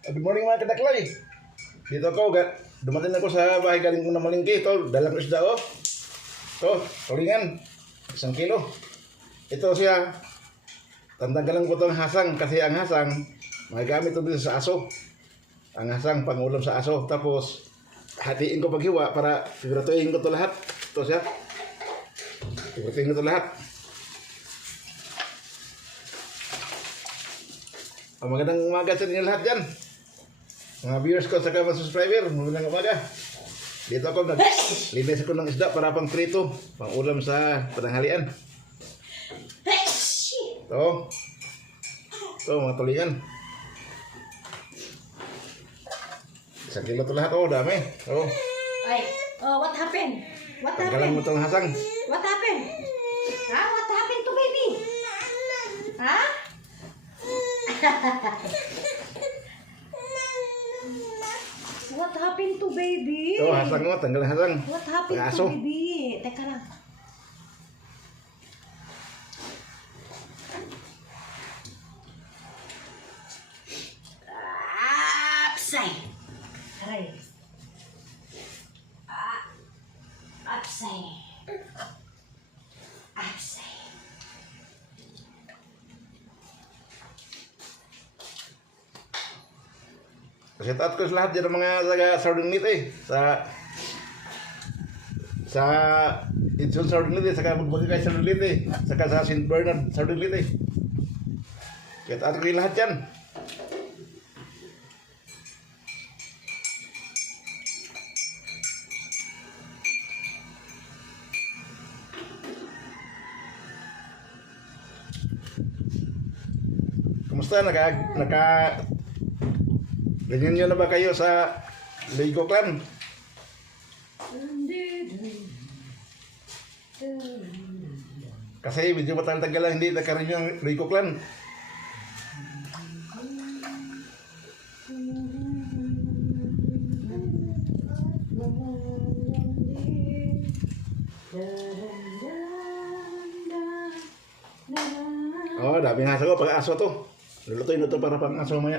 Good morning mga kadaklay. Dito ako, dumating ako sa bahay galing ko na malingki. Ito, dalang isda oh. Ito, tulingan. 1 kilo. Ito siya. Tandanggalan ko itong hasang kasi ang hasang magagamit ito dito sa aso. Ang hasang pangulam sa aso. Tapos hatiin ko paghiwa para siguraduhin ko ito lahat. Ito siya. Siguraduhin ko ito lahat. Magandang umaga sa inyo lahat dyan. Mga viewers ko sa mga subscriber, magandang umaga. Dito ako naglinis ako ng isda para pang prito, pang ulam sa pananghalian. Ito mga tulingan. 1 kilo ito lahat, dami. Ay, what happened? What Tanggalan mo happened? itong hasang. What happened? Ha? What happened to baby? Ha? What happened to baby? Ito, hasang mo, tanggalan hasang. What happened Aso. to baby? Teka lang. Apsay! Aray. Apsay. Apsay. Kasi taat ko sa lahat dyan ng mga taga Southern Leyte sa Itsul Southern Leyte, saka Magbagay Southern Leyte, saka sa St. Bernard Southern Leyte. Kaya taat ko yung lahat yan. Kumusta? Ganyan nyo na ba kayo sa Lego Clan? Kasi medyo matagal lang hindi nakarin yung Lego Clan. Daming aso ko. Pag aso to. Lulutuin ito para pang aso maya.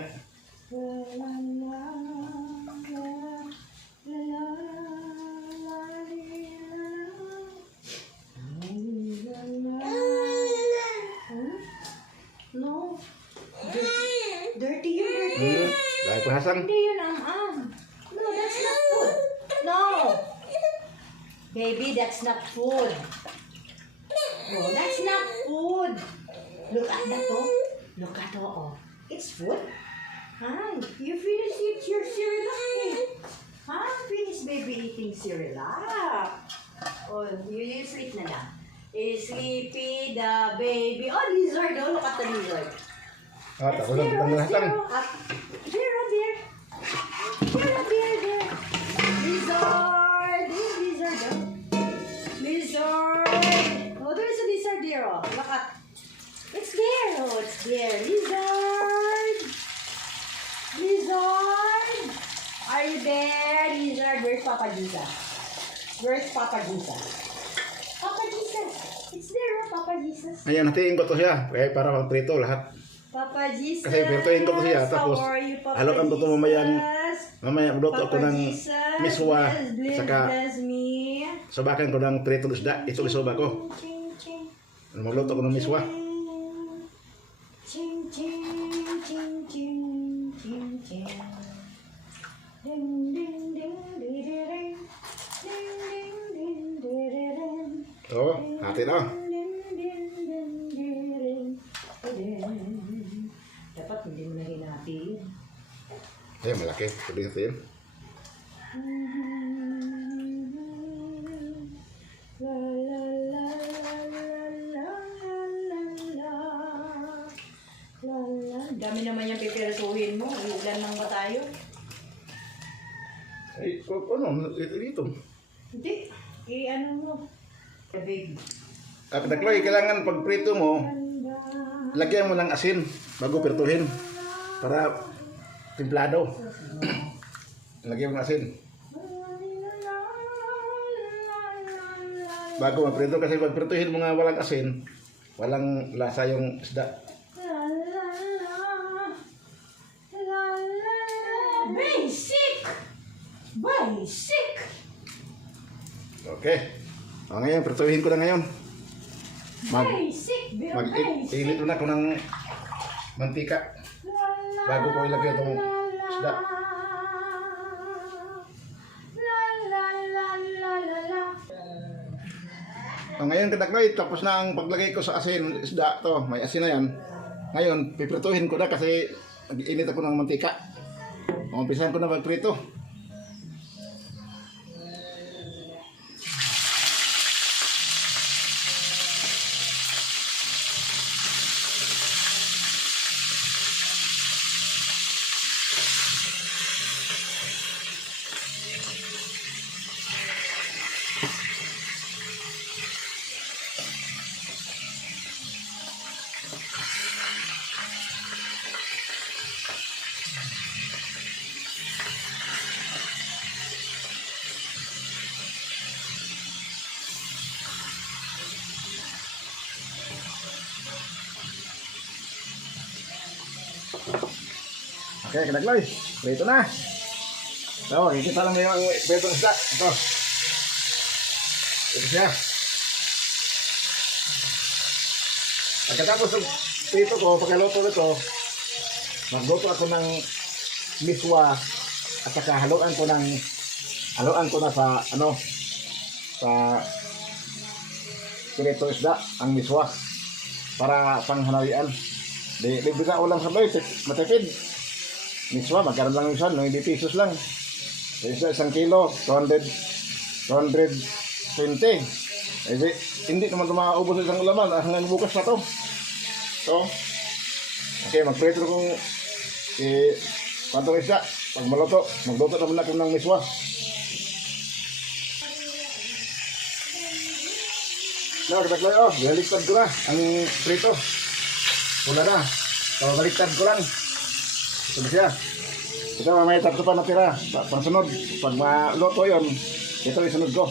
No. Dirty yun, dirty. Dahil pahasang. Hindi yun ang. No, that's not food. No. Baby, that's not food. No, that's not food. Look at that, oh. Look at that, oh. It's food. Huh? You finish eat your cereal, huh? Finish baby eating cereal. Oh, you sleep na lang. Sleepy the baby. Oh, lizard, oh. Look at the lizard. That's Tapos there, ang oh. hasang. There, oh, there. There, oh, there. Lizard. There's lizard, oh. Lizard. Oh, there's a lizard there, oh. Look at. It's there, oh, it's there. Lizard. Lizard. Are you there, lizard? Where's Papa Jesus? Where's Papa Jesus? Papa Jesus. It's there, oh, Papa Jesus. Ayan, hatiin ko to siya. Kaya para pang prito lahat. Papa Jesus. Kasi pirtuhin ko to siya. Tapos How are you, Papa halokan ko to mamayang. Jesus? Mamaya magluto ako Papa ng Jesus, miswa. bless, Saka bless me. subakan ko ng prito isda. Ito isuba ko. Ching, ching, Magluto ko ng miswa. ching, ching, ching, ching, ching, ching. Ding, ding, ding, ding, ding, ding, ding, ding, ding, ding. Oo, hati na. Dapat hindi mo na hinati yun. Ayan, malaki. Sabihin natin. La la la la la la la la la. Dami naman yung pipersuhin mo. Ilan lang ba tayo? Ay, ano? Ito. Hindi. Ano mo? The baby. Kadaklay, kailangan pag prito mo, lagyan mo ng asin bago pirtuhin. Para timplado. Lagyan mo ng asin. Bago magprito kasi pag prituhin mo nga walang asin, walang lasa yung isda. La la la la la la Basic! Basic! Okay. Ngayon, prituhin ko na ngayon. Basic! Very basic! Mag-ilit na ako ng mantika bago ko ilagay itong isda. Ngayon, kadaklay, tapos na ang paglagay ko sa asin, isda to, may asin na yan. Ngayon, piprituhin ko na kasi init ako ng mantika. Umpisahan ko na magprito. Okay, kadaklay. Prito na. So, kikita lang yung pritong isda. Ito. Ito siya. Pagkatapos ng prito ko, pagkaluto nito, magluto ako ng miswa at saka haluan ko na sa sa prito isda ang miswa para panghanawian. Di bisa ulam sabay, matipid. Miswa, magkaroon lang yung isa, 9 pesos lang. Isa, 1 kilo, 220. Hindi naman maubos isang ulaman. Hanggang bukas na to. So, okay, magprito kong pantong isda. Pag magluto naman ako ng miswa. No, kataklay, baliktad ko na ang prito. Pula na. So, baliktad ko lang. Ito na siya. Ito mamaya tatlo pa natira. Pagsunod, pag maluto yun, ito isunod ko.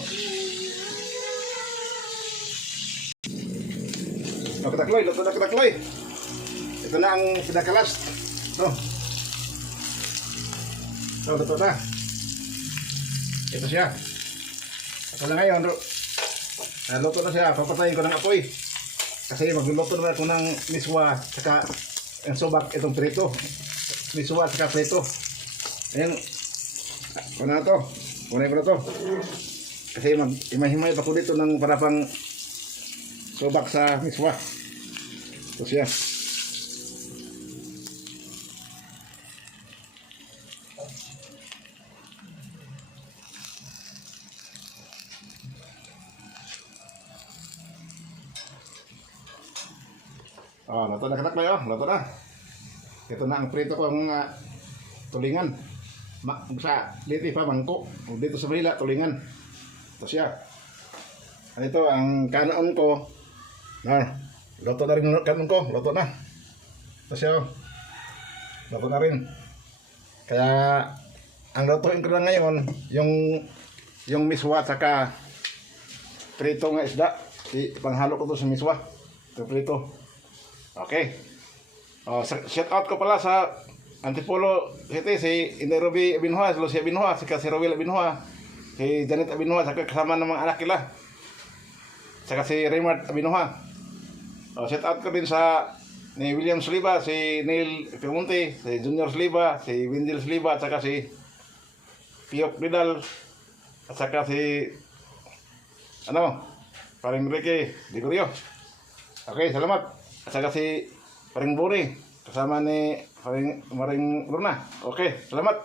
Katakloy, luto na katakloy. Ito na ang pinakalas. Luto na. Ito siya. Ito na ngayon. Luto na siya. Papatayin ko ng apoy. Kasi magluluto naman ako ng miswa saka ang subak itong prito. Miswa at saka prito. Ayan. Kuna na to. Kunay ko na to. Kasi imahimay pa ko dito ng parapang subak sa miswa. Ito siya. Luto na katak na luto na. Ito na ang prito ko ang tulingan. Sa dito pa mangko. Dito sa Manila tulingan. Ito siya. Ano ito ang kanon ko. Luto na rin ang kanon ko. Luto na. Ito siya. Luto na rin. Kaya ang lutuin ko na ngayon yung miswa at saka prito nga isda. Ipanghalo ko to sa miswa. Ito prito. Okay. Shout out ko pala sa Antipolo City, si Inderobi Abinhoa, si Lucia Abinhoa, si Rowel Abinhoa, si Janet Abinhoa, saka kasama ng mga anak nila. Saka si Raymond Abinhoa. Shout out ko din sa ni William Sliba, si Neil Piamonte, si Junior Sliba, si Wendell Sliba, at saka si Piok Vidal, at saka si Paring Ricky Digorio. Okay, salamat. At saka si Paring Buri, kasama ni Maring Luna. Okay, salamat.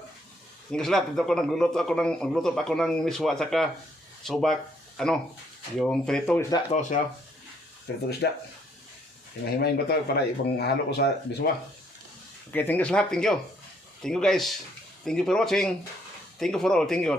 Ingos lahat, dito ako magluto pa ako ng miswa at saka subak, yung prito isda to siya. Prito isda. Hinahimayin ko to para ipanghalo ko sa miswa. Okay, thank you lahat, thank you. Thank you guys. Thank you for watching. Thank you for all, thank you.